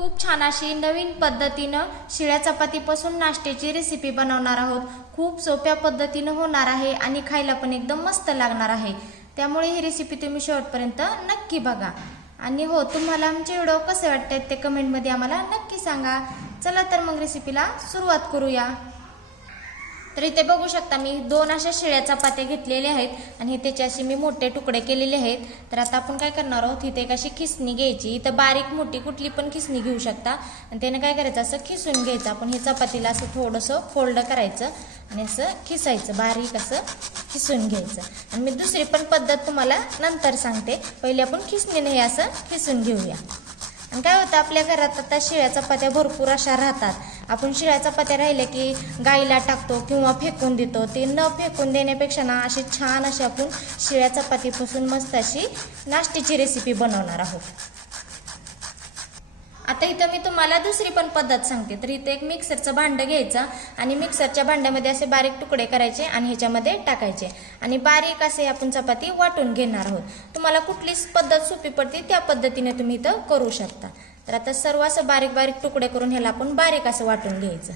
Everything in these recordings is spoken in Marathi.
खूप छान अशी नवीन पद्धतीनं शिळ्या चपातीपासून नाश्त्याची रेसिपी बनवणार आहोत. खूप सोप्या पद्धतीनं होणार आहे आणि खायला पण एकदम मस्त लागणार आहे. त्यामुळे ही रेसिपी तुम्ही शेवटपर्यंत नक्की बघा. आणि हो तुम्हाला आमचे व्हिडिओ कसे वाटतात ते कमेंटमध्ये आम्हाला नक्की सांगा. चला तर मग रेसिपीला सुरुवात करूया. तर इथे बघू शकता मी दोन अशा शिळ्या चपात्या घेतलेल्या आहेत आणि त्याचे असे मी मोठे तुकडे केलेले आहेत. तर आता आपण काय करणार आहोत इथे एक अशी खिसणी घ्यायची. इथं बारीक मोठी कुठली पण खिसणी घेऊ शकता. आणि त्याने काय करायचं असं खिसून घ्यायचं. आपण हे चपातीला असं थोडंसं फोल्ड करायचं आणि असं खिसायचं बारीक असं खिसून घ्यायचं. आणि मी दुसरी पण पद्धत तुम्हाला नंतर सांगते. पहिले आपण खिसणीने हे असं खिसून घेऊया. आणि काय होतं आपल्या घरात आता शिळ्या चपात्या भरपूर अशा राहतात. आपण शिळ्या चपात्या राहिल्या की गाईला टाकतो किंवा फेकून देतो. ते न फेकून देण्यापेक्षा ना अशी छान अशी आपण शिळ्या चपातीपासून मस्त अशी नाश्त्याची रेसिपी बनवणार आहोत. आता इथं मी तुम्हाला दुसरी पण पद्धत सांगते. तर इथं एक मिक्सरचं भांडं घ्यायचं आणि मिक्सरच्या भांड्यामध्ये असे बारीक तुकडे करायचे आणि ह्याच्यामध्ये टाकायचे. आणि बारीक असे आपण चपाती वाटून घेणार आहोत. तुम्हाला कुठलीच पद्धत सोपी पडते त्या पद्धतीने तुम्ही इथं करू शकता. तर आता सर्व असं बारीक बारीक तुकडे करून ह्याला आपण बारीक असं वाटून घ्यायचं.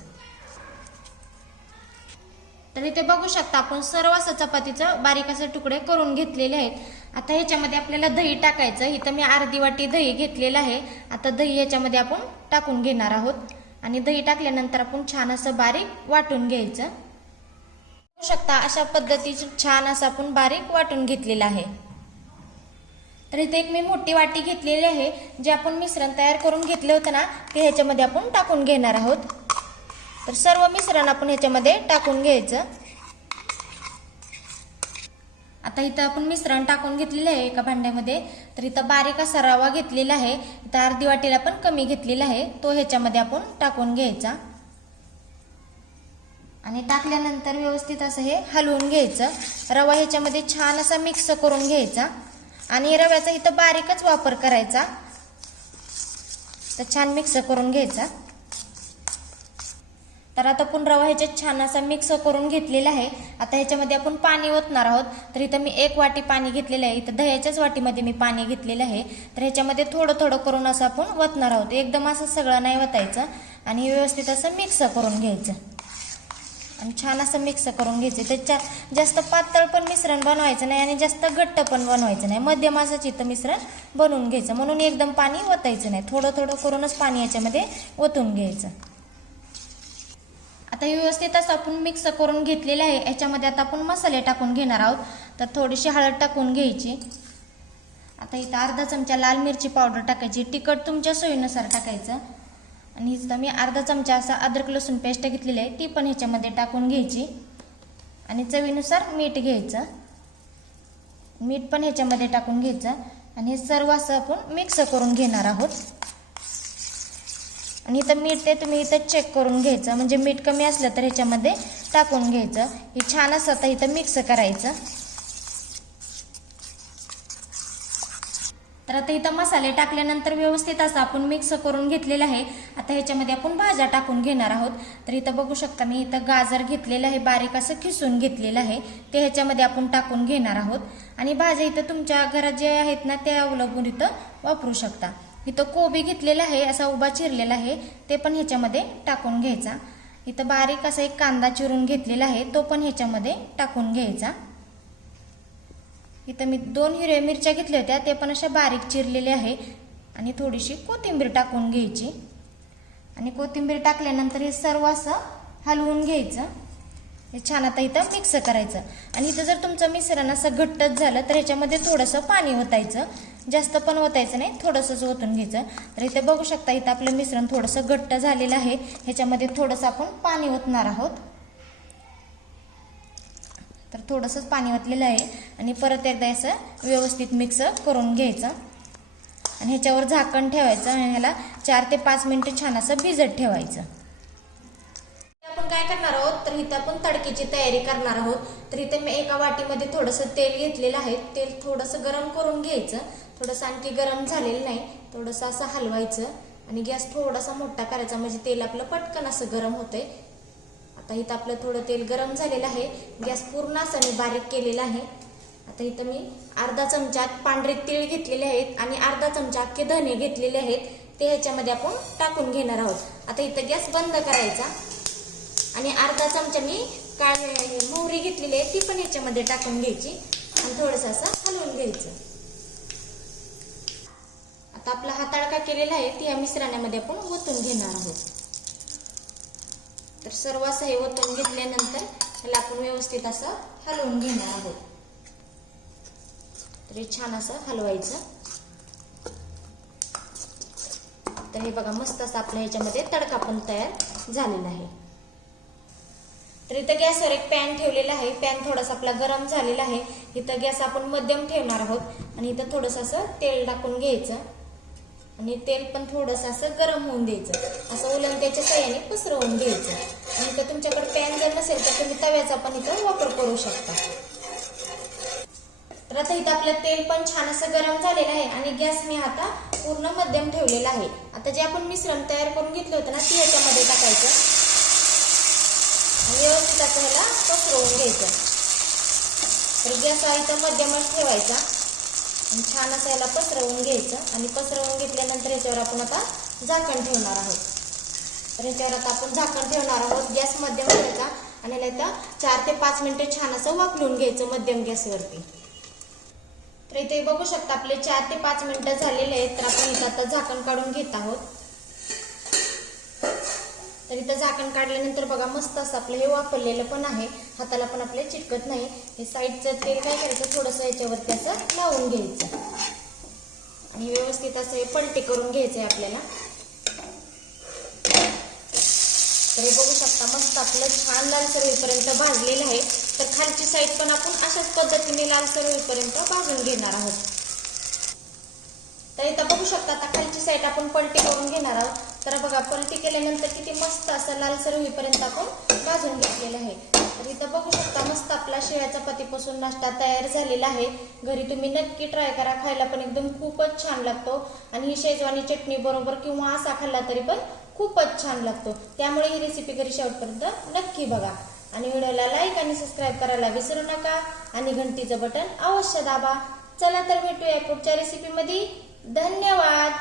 तर इथे बघू शकता आपण सर्व असं चपातीचं बारीक असे तुकडे करून घेतलेले आहेत. आता ह्याच्यामध्ये आपल्याला दही टाकायचं. इथं मी अर्धी वाटी दही घेतलेलं आहे. आता दही ह्याच्यामध्ये आपण टाकून घेणार आहोत. आणि दही टाकल्यानंतर आपण छान असं बारीक वाटून घ्यायचं. बघू शकता अशा पद्धतीचं छान असं आपण बारीक वाटून घेतलेलं आहे. तर इथे एक मी मोठी वाटी घेतलेली आहे. जे आपण मिश्रण तयार करून घेतलं होतं ना ते ह्याच्यामध्ये आपण टाकून घेणार आहोत. तर सर्व मिश्रण आपण ह्याच्यामध्ये टाकून घ्यायचं. आता इथं आपण मिश्रण टाकून घेतलेलं आहे एका भांड्यामध्ये. तर इथं बारीक असा रवा घेतलेला आहे. इथं अर्धी वाटीला पण कमी घेतलेला आहे. तो ह्याच्यामध्ये आपण टाकून घ्यायचा. आणि टाकल्यानंतर व्यवस्थित असं हे हलवून घ्यायचं. रवा ह्याच्यामध्ये छान असा मिक्स करून घ्यायचा. आणि रव्याचा इथं बारीकच वापर करायचा. तर छान मिक्स करून घ्यायचा. तर आता आपण रवा ह्याच्यात छान असा मिक्स करून घेतलेला आहे. आता ह्याच्यामध्ये आपण पाणी ओतणार आहोत. तर इथं मी एक वाटी पाणी घेतलेलं आहे. इथं दह्याच्याच वाटीमध्ये मी पाणी घेतलेलं आहे. तर ह्याच्यामध्ये थोडं थोडं करून असं आपण ओतणार आहोत. एकदम असं सगळं नाही वतायचं आणि व्यवस्थित असं मिक्स करून घ्यायचं. आणि छान असं मिक्स करून घ्यायचं. त्याच्यात जास्त पातळ पण मिश्रण बनवायचं नाही आणि जास्त घट्ट पण बनवायचं नाही. मध्यम असंच इथं मिश्रण बनवून घ्यायचं. म्हणून एकदम पाणी ओतायचं नाही. थोडं थोडं करूनच पाणी याच्यामध्ये ओतून घ्यायचं. आता हे व्यवस्थित असं आपण मिक्स करून घेतलेलं आहे. याच्यामध्ये आता आपण मसाले टाकून घेणार आहोत. तर थोडीशी हळद टाकून घ्यायची. आता इथं अर्धा चमचा लाल मिरची पावडर टाकायची. तिखट तुमच्या सोयीनुसार टाकायचं. आणि इथं मी अर्धा चमचा असा अद्रक लसूण पेस्ट घेतलेली आहे. ती पण ह्याच्यामध्ये टाकून घ्यायची. आणि चवीनुसार मीठ घ्यायचं. मीठ पण ह्याच्यामध्ये टाकून घ्यायचं. आणि हे सर्व असं आपण मिक्स करून घेणार आहोत. आणि इथं मीठ ते तुम्ही इथं चेक करून घ्यायचं. म्हणजे मीठ कमी असलं तर ह्याच्यामध्ये टाकून घ्यायचं. हे छान असं आता इथं मिक्स करायचं. तर आता इथं मसाले टाकल्यानंतर व्यवस्थित असं आपण मिक्स करून घेतलेलं आहे. आता ह्याच्यामध्ये आपण भाज्या टाकून घेणार आहोत. तर इथं बघू शकता मी इथं गाजर घेतलेलं आहे. बारीक असं खिसून घेतलेलं आहे. ते ह्याच्यामध्ये आपण टाकून घेणार आहोत. आणि भाज्या इथं तुमच्या घरात जे आहेत ना ते अवलंबून इथं वापरू शकता. इथं कोबी घेतलेला आहे असा उभा चिरलेला आहे ते पण ह्याच्यामध्ये टाकून घ्यायचा. इथं बारीक असा एक कांदा चिरून घेतलेला आहे तो पण ह्याच्यामध्ये टाकून घ्यायचा. इथं मी दोन हिरव्या मिरच्या घेतल्या होत्या ते पण अशा बारीक चिरलेल्या आहे. आणि थोडीशी कोथिंबीर टाकून घ्यायची. आणि कोथिंबीर टाकल्यानंतर हे सर्व असं हलवून घ्यायचं. हे छान आता इथं मिक्स करायचं. आणि इथं जर तुमचं मिश्रण असं घट्टच झालं तर ह्याच्यामध्ये थोडंसं पाणी ओतायचं. जास्त पण ओतायचं नाही थोडंसंच ओतून घ्यायचं. तर इथे बघू शकता इथं आपलं मिश्रण थोडंसं घट्ट झालेलं आहे. ह्याच्यामध्ये थोडंसं आपण पाणी ओतणार आहोत. तर थोडंसंच पाणी ओतलेलं आहे आणि परत एकदा असं व्यवस्थित मिक्स करून घ्यायचं. आणि ह्याच्यावर झाकण ठेवायचं आणि ह्याला चार ते पाच मिनटं छान असं भिजत ठेवायचं. आपण काय करणार आहोत? तर इथं आपण तडकीची तयारी करणार आहोत. तर इथे मी एका वाटीमध्ये थोडंसं तेल घेतलेलं आहे. तेल थोडंसं गरम करून घ्यायचं. थोडंसं आणखी गरम झालेलं नाही थोडंसं असं हलवायचं आणि गॅस थोडासा मोठा करायचा म्हणजे तेल आपलं पटकन असं गरम होतंय. आता इथं आपलं थोडं तेल गरम झालेलं आहे गॅस पूर्ण असं मी बारीक केलेला आहे. आता इथं मी अर्धा चमचा पांढरे तीळ घेतलेले आहेत आणि अर्धा चमचा अख्खे धने घेतलेले आहेत ते ह्याच्यामध्ये आपण टाकून घेणार आहोत. आता इथं गॅस बंद करायचा आणि अर्धा चमचा मी काळ मोहरी घेतलेली आहे ती पण ह्याच्यामध्ये टाकून घ्यायची आणि थोडंसं असं हलवून घ्यायचं. आता आपला हा तडका केलेला आहे ती या मिश्रणामध्ये आपण ओतून घेणार आहोत. तर सर्व असं हे ओतून घेतल्यानंतर ह्याला आपण व्यवस्थित असं हलवून घेणार आहोत. तर हे छान असं हलवायचं. तर हे बघा मस्त असं आपल्या ह्याच्यामध्ये तडका पण तयार झालेला आहे. तर इथं गॅसवर एक पॅन ठेवलेला आहे. पॅन थोडासा आपला गरम झालेला आहे. इथं गॅस आपण मध्यम ठेवणार आहोत आणि इथं थोडंसं असं तेल टाकून घ्यायचं. आणि तेल पण थोडंसं असं गरम होऊन द्यायचं. असं उलंत्याच्या सहाय्याने पसरवून घ्यायचं आणि तर तुमच्याकडे पॅन जर नसेल तर तुम्ही तव्याचा पण इथं वापर करू शकता. तर आता इथं आपलं तेल पण छान असं गरम झालेलं आहे आणि गॅस मी आता पूर्ण मध्यम ठेवलेला आहे. आता जे आपण मिश्रण तयार करून घेतलं होतं ना ती याच्यामध्ये टाकायचं. आणि व्यवस्थित असं ह्याला पसरवून घ्यायचं. तर गॅस हा इथं मध्यमच ठेवायचा. आणि छान असं याला पसरवून घ्यायचं. आणि पसरवून घेतल्यानंतर याच्यावर आपण आता झाकण ठेवणार आहोत. तर याच्यावर आता आपण झाकण ठेवणार आहोत गॅस मध्यम ठेवायचा. आणि नाही तर चार ते पाच मिनिटं छान असं वाकलून घ्यायचं मध्यम गॅसवरती. तर इथे बघू शकता आपले चार ते पाच मिनिटं झालेले आहेत. तर आपण इथं आता झाकण काढून घेत आहोत. तर इथं झाकण काढल्यानंतर बघा मस्त असं आपलं हे वापरलेलं पण आहे. हाताला पण आपल्या चिटकत नाही. हे साईडचं तेल काय करायचं? थोडंसं याच्यावरती असं लावून घ्यायचं. आणि व्यवस्थित असं हे पलटी करून घ्यायचं आहे आपल्याला. तर हे बघू शकता मस्त आपलं छान लालसर होईपर्यंत भाजलेलं आहे. तर खालची साईड पण आपण अशाच पद्धतीने लालसर होईपर्यंत भाजून घेणार आहोत. तर इथं बघू शकता आता खालची साईड आपण पलटी करून घेणार आहोत. तर बघा पलटी केल्यानंतर किती मस्त असं लालसर होईपर्यंत आपण भाजून घेतलेलं आहे. तर इथं बघू शकता मस्त आपला शिळ्या चपातीपासून नाश्ता तयार झालेला आहे. घरी तुम्ही नक्की ट्राय करा खायला पण एकदम खूपच छान लागतो. आणि ही शेजवानी चटणी बरोबर किंवा असा खाल्ला तरी पण खूपच छान लागतो. त्यामुळे ही रेसिपी घरी शेवटपर्यंत नक्की बघा. आणि व्हिडिओला लाईक आणि सबस्क्राईब करायला विसरू नका. आणि घंटीचं बटन अवश्य दाबा. चला तर भेटूया पुढच्या रेसिपीमध्ये धन्यवाद!